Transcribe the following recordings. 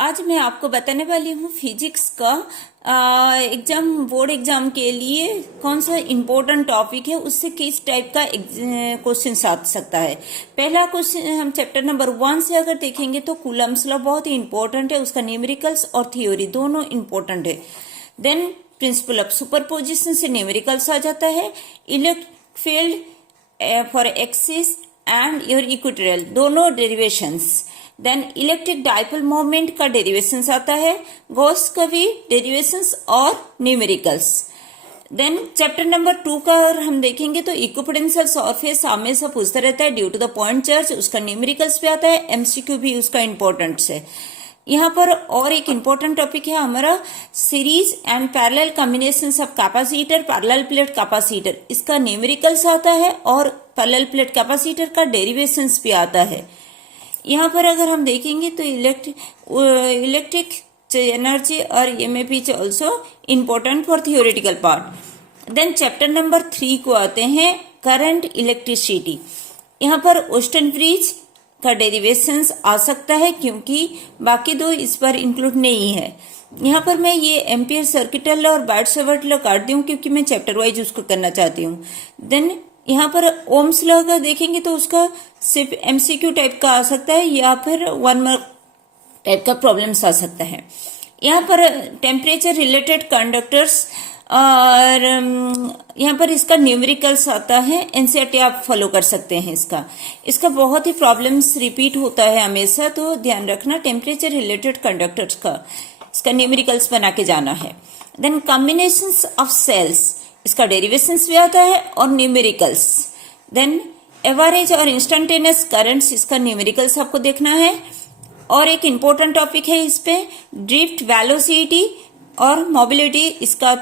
आज मैं आपको बताने वाली हूँ फिजिक्स का बोर्ड एग्जाम के लिए कौन सा इम्पोर्टेंट टॉपिक है, उससे किस टाइप का क्वेश्चन आ सकता है। पहला क्वेश्चन हम चैप्टर नंबर 1 से अगर देखेंगे तो कूलम्स लॉ बहुत ही इंपॉर्टेंट है, उसका न्यूमेरिकल्स और थ्योरी दोनों इंपॉर्टेंट है। देन प्रिंसिपल ऑफ सुपरपोजिशन से न्यूमेरिकल्स आ जाता है। Electric field for axis and your equatorial दोनों derivations. Then electric dipole moment का डेरिवेशंस आता है, गॉस का भी डेरिवेशंस और न्यूमेरिकल्स। देन चैप्टर नंबर 2 का हम देखेंगे तो इक्विपोटेंशियल सरफेस हमेशा पूछता रहता है due to the point charge, उसका न्यूमेरिकल्स भी आता है, एमसीक्यू भी उसका इंपॉर्टेंट है। यहाँ पर और एक इंपॉर्टेंट टॉपिक है हमारा series and parallel combinations of capacitor, parallel plate capacitor, इसका न्यूमेरिकल्स आता है और पैरेलल प्लेट कैपेसिटर का डेरिवेशंस भी आता है। यहाँ पर अगर हम देखेंगे तो इलेक्ट्रिक एनर्जी और EMF is also important for theoretical part. Then chapter number 3 को आते हैं करंट इलेक्ट्रिसिटी। यहाँ पर ओस्टन ब्रिज का डेरिवेशंस आ सकता है क्योंकि बाकी दो इस पर इंक्लूड नहीं है। यहाँ पर मैं ये एम्पियर सर्किटल लॉ और बाइट-सावर्त लॉ काट दी हूँ क्योंकि मैं चैप्टर वाइज उसको करना चाहती हूँ। देन यहाँ पर ओम्स लॉ का देखेंगे तो उसका सिर्फ एमसीक्यू टाइप का आ सकता है या फिर 1 मार्क टाइप का प्रॉब्लम्स आ सकता है। यहाँ पर टेम्परेचर रिलेटेड कंडक्टर्स और यहाँ पर इसका न्यूमेरिकल्स आता है, एनसीईआरटी आप फॉलो कर सकते हैं। इसका बहुत ही प्रॉब्लम्स रिपीट होता है हमेशा, तो ध्यान रखना टेम्परेचर रिलेटेड कंडक्टर्स का इसका न्यूमेरिकल्स बना के जाना है। देन कॉम्बिनेशंस ऑफ सेल्स, इसका डेरिवेशंस भी आता है और न्यूमेरिकल्स। देन एवरेज और इंस्टेंटेनियस करंट्स, इसका न्यूमेरिकल्स आपको देखना है। और एक इम्पोर्टेंट टॉपिक है इस पे ड्रिफ्ट वेलोसिटी और मोबिलिटी, इसका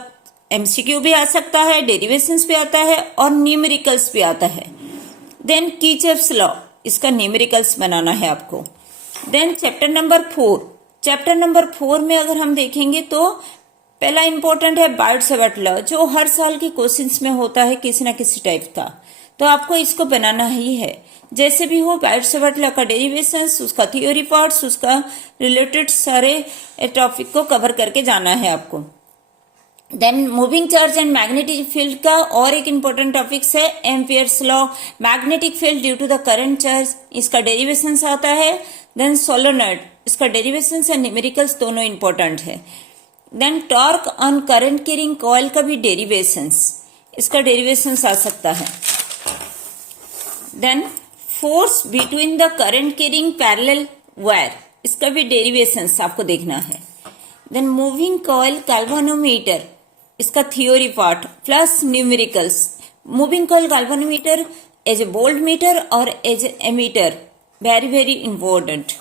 एमसीक्यू भी आ सकता है, डेरिवेशंस भी आता है और न्यूमेरिकल्स भी आता है। देन किर्चॉफ्स लॉ, इसका न्यूमेरिकल्स बनाना है आपको। देन चैप्टर नंबर 4 में अगर हम देखेंगे तो पहला इंपॉर्टेंट है बाइट-सावर्त लॉ, जो हर साल के क्वेश्चंस में होता है किसी ना किसी टाइप का, तो आपको इसको बनाना ही है। जैसे भी हो बाइट-सावर्त लॉ का डेरिवेशंस, उसका थ्योरी पार्ट्स, उसका रिलेटेड सारे टॉपिक को कवर करके जाना है आपको। Then moving charge and magnetic field का और एक इंपॉर्टेंट टॉपिक है Ampere's law, magnetic field due to the current charge, इसका डेरिवेशंस आता है। देन सोलेनॉइड, इसका डेरिवेशंस एंड न्यूमेरिकल्स दोनों इंपॉर्टेंट है। Then torque on current carrying coil का भी डेरिवेशंस, इसका डेरिवेशंस आ सकता है। Then force between the current carrying parallel wire, इसका भी डेरिवेशंस आपको देखना है। देन मूविंग कॉइल गैल्वेनोमीटर, इसका theory part plus numericals. Moving coil galvanometer as a voltmeter और as a ammeter, very very important.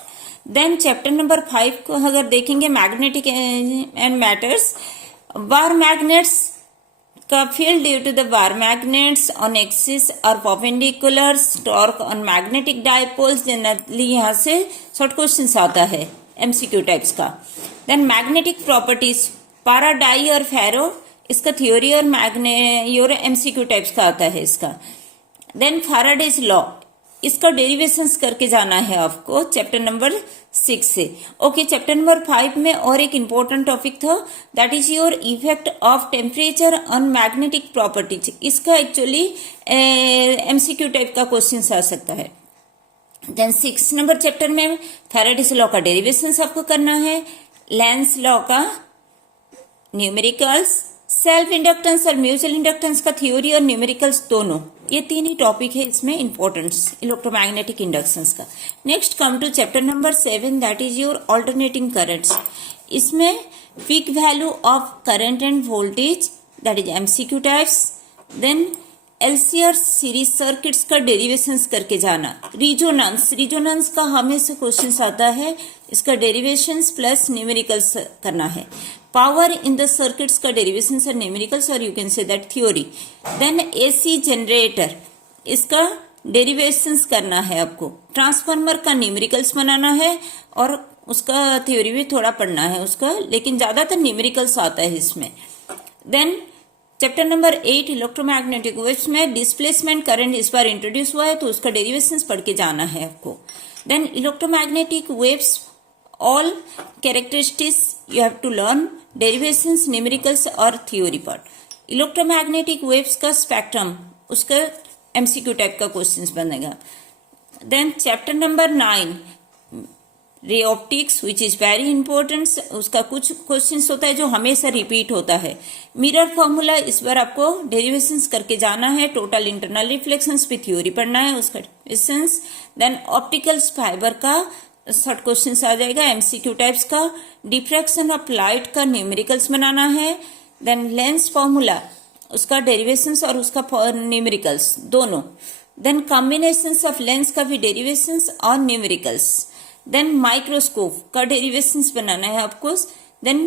Then chapter number 5 को अगर देखेंगे magnetic and matters, bar magnets का field due to the bar magnets on axis और perpendiculars, torque on magnetic dipoles, generally यहाँ से short questions आता है एमसीक्यू टाइप्स का। देन मैग्नेटिक प्रॉपर्टीज पारा, डाई और फेरो, इसका थ्योरी और एमसीक्यू टाइप्स का आता है इसका। देन फैराडेज लॉ, इसका डेरिवेशंस करके जाना है आपको चैप्टर नंबर 6 से। ओके, चैप्टर नंबर 5 में और एक इंपॉर्टेंट टॉपिक था, that is your effect of temperature on magnetic properties, इसका एक्चुअली एमसीक्यू टाइप का क्वेश्चन आ सकता है। देन 6 नंबर चैप्टर में फैराडेज लॉ का डेरिवेशंस आपको करना है, लेंस लॉ का न्यूमेरिकल्स, सेल्फ इंडक्टेंस और म्यूचुअल इंडक्टेंस का थ्योरी और न्यूमेरिकल्स दोनों, ये 3 ही टॉपिक है इसमें इंपॉर्टेंस इलेक्ट्रोमैग्नेटिक इंडक्शंस का। Next come to chapter number 7, that is your alternating currents. इसमें peak value of current and voltage, that is MCQ types. Then LC और सीरीज सर्किट्स का डेरिवेशंस करके जाना। रिजोनेंस का हमेशा क्वेश्चन आता है, इसका डेरिवेशंस प्लस न्यूमेरिकल्स करना है। पावर इन द सर्किट्स का डेरिवेशंस और न्यूमेरिकल्स और you can say that theory. Then AC generator, इसका डेरिवेशंस करना है आपको। ट्रांसफार्मर का न्यूमेरिकल्स बनाना है और उसका थ्योरी भी थोड़ा पढ़ना है उसका, लेकिन ज्यादातर न्यूमेरिकल्स आता है इसमें। Then chapter number 8 electromagnetic waves में डिस्प्लेसमेंट करंट इस बार इंट्रोड्यूस हुआ है, तो उसका डेरिवेशंस पढ़ के जाना है आपको। Then electromagnetic waves all characteristics you have to learn, derivations, numericals और थ्योरी पार्ट। इलेक्ट्रोमैग्नेटिक वेव्स का स्पेक्ट्रम, उसका एमसीक्यू टाइप का क्वेश्चंस बनेगा। Then chapter number 9 ray optics which is very important, उसका कुछ क्वेश्चंस होता है जो हमेशा रिपीट होता है। मिरर फॉर्मूला, इस बार आपको डेरिवेशंस करके जाना है। टोटल इंटरनल रिफ्लेक्शंस भी थ्योरी पढ़ना है, उसका क्वेश्चंस। देन ऑप्टिकल फाइबर का शॉर्ट क्वेश्चंस आ जाएगा एमसीक्यू टाइप्स का। डिफ्रैक्शन ऑफ लाइट का न्यूमेरिकल्स बनाना है। देन लेंस फॉर्मूला, उसका डेरिवेशंस और उसका न्यूमेरिकल्स दोनों। देन कॉम्बिनेशंस ऑफ लेंस का भी डेरिवेशंस और न्यूमेरिकल्स। देन माइक्रोस्कोप का डेरिवेशंस बनाना है आपको। देन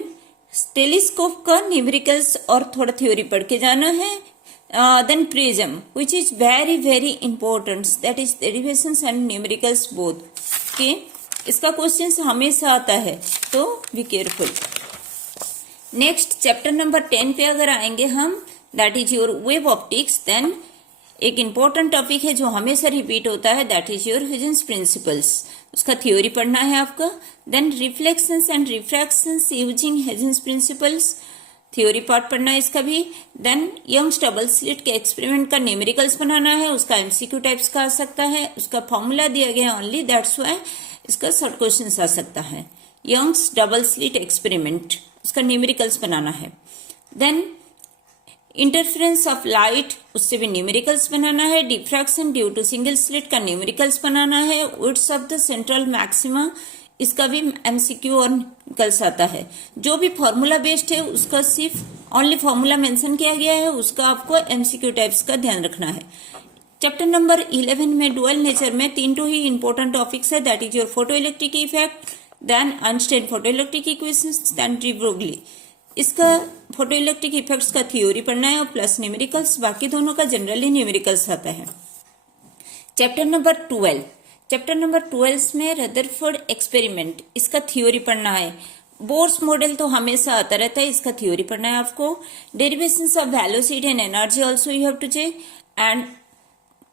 टेलीस्कोप का न्यूमेरिकल्स और थोड़ा थ्योरी पढ़ के जाना है। Then prism which is very very important, that is derivations and numericals both. Okay, इसका क्वेश्चन हमेशा आता है, तो be careful. Next chapter number 10 पे अगर आएंगे हम, दैट is your wave optics. Then एक इंपॉर्टेंट टॉपिक है जो हमेशा रिपीट होता है, that is your Huygens principles, उसका थ्योरी पढ़ना है आपका। Then reflections and refractions using Huygens principles, theory part पढ़ना है इसका भी। देन यंग्स डबल स्लिट के एक्सपेरिमेंट का न्यूमेरिकल्स बनाना है, उसका एमसीक्यू टाइप्स का आ सकता है, उसका फॉर्मूला दिया गया ओनली, दैट्स व्हाई इसका शॉर्ट क्वेश्चन आ सकता है। यंग्स डबल स्लिट एक्सपेरिमेंट, उसका न्यूमेरिकल्स बनाना है। देन इंटरफेरेंस ऑफ लाइट, उससे भी न्यूमेरिकल्स बनाना है। Diffraction due to single slit का न्यूमेरिकल्स बनाना है। Width of the central maxima, इसका भी एमसीक्यू और निकल्स आता है। जो भी फॉर्मूला बेस्ड है उसका सिर्फ ओनली फॉर्मूला मेंशन किया गया है, उसका आपको एमसीक्यू टाइप्स का ध्यान रखना है। चैप्टर नंबर 11 में डुअल नेचर में 3 ही इंपॉर्टेंट टॉपिक्स है, that is your photo electric effect, then Einstein photo electric equations, then de Broglie. इसका फोटो इलेक्ट्रिक इफेक्ट्स का थ्योरी पढ़ना है और प्लस न्यूमेरिकल्स, बाकी दोनों का जनरली न्यूमेरिकल्स आता है। चैप्टर नंबर 12, चैप्टर नंबर 12 में रदरफोर्ड एक्सपेरिमेंट, इसका थ्योरी पढ़ना है। बोर्स मॉडल तो हमेशा आता रहता है, इसका थ्योरी पढ़ना है आपको। Derivations of velocity and energy also you have to check. And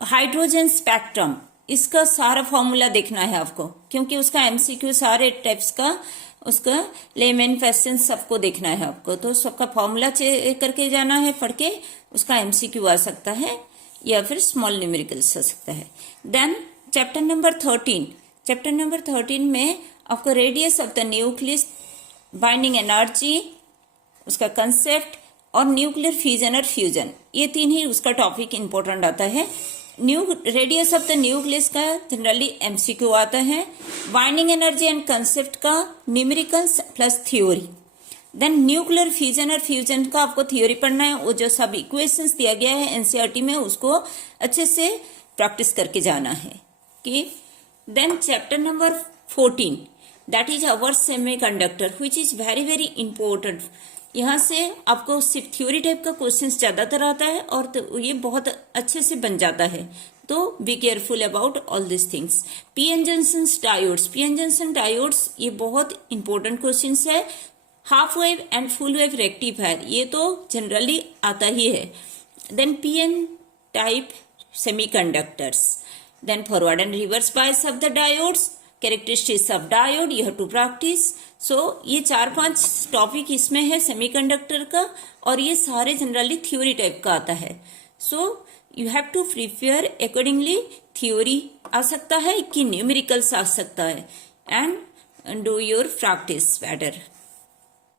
hydrogen spectrum, इसका सारा फॉर्मूला देखना है आपको, क्योंकि उसका एमसीक्यू सारे टाइप्स का, उसका लेमन क्वेश्चन सबको देखना है आपको, तो सबका फॉर्मूला चेक करके जाना है पढ़ के, उसका एमसीक्यू आ सकता है या फिर स्मॉल न्यूमेरिकल्स आ सकता है। Then chapter number 13, chapter number 13 में आपको radius of the nucleus, binding energy, उसका कंसेप्ट और न्यूक्लियर फ्यूजन और फ्यूजन, ये 3 ही उसका टॉपिक इंपॉर्टेंट आता है। रेडियस ऑफ द न्यूक्लियस का जनरली एमसीक्यू आता है। बाइंडिंग एनर्जी एंड कंसेप्ट का numericals plus theory. Then nuclear fusion और फ्यूजन का आपको थ्योरी पढ़ना है, वो जो सब इक्वेशंस दिया गया है एनसीईआरटी में उसको अच्छे से प्रैक्टिस करके जाना है कि। Then chapter number 14, that is our semiconductor which is very very important. यहाँ से आपको सिर्फ थ्योरी टाइप का क्वेश्चन ज्यादातर आता है और तो ये बहुत अच्छे से बन जाता है, तो be careful about all this things. PN junction diodes, PN junction diodes ये बहुत इंपॉर्टेंट क्वेश्चन है। Half wave and full wave rectifier, ये तो जनरली आता ही है। Then PN type semiconductors, then forward and reverse bias of the diodes, characteristics of diode, you have to practice. So ये 4-5 topic इसमें है सेमीकंडक्टर का, और ये सारे जनरली थ्योरी टाइप का आता है। So you have to prepare accordingly, theory आ सकता है कि न्यूमेरिकल्स आ सकता है, and do your practice better.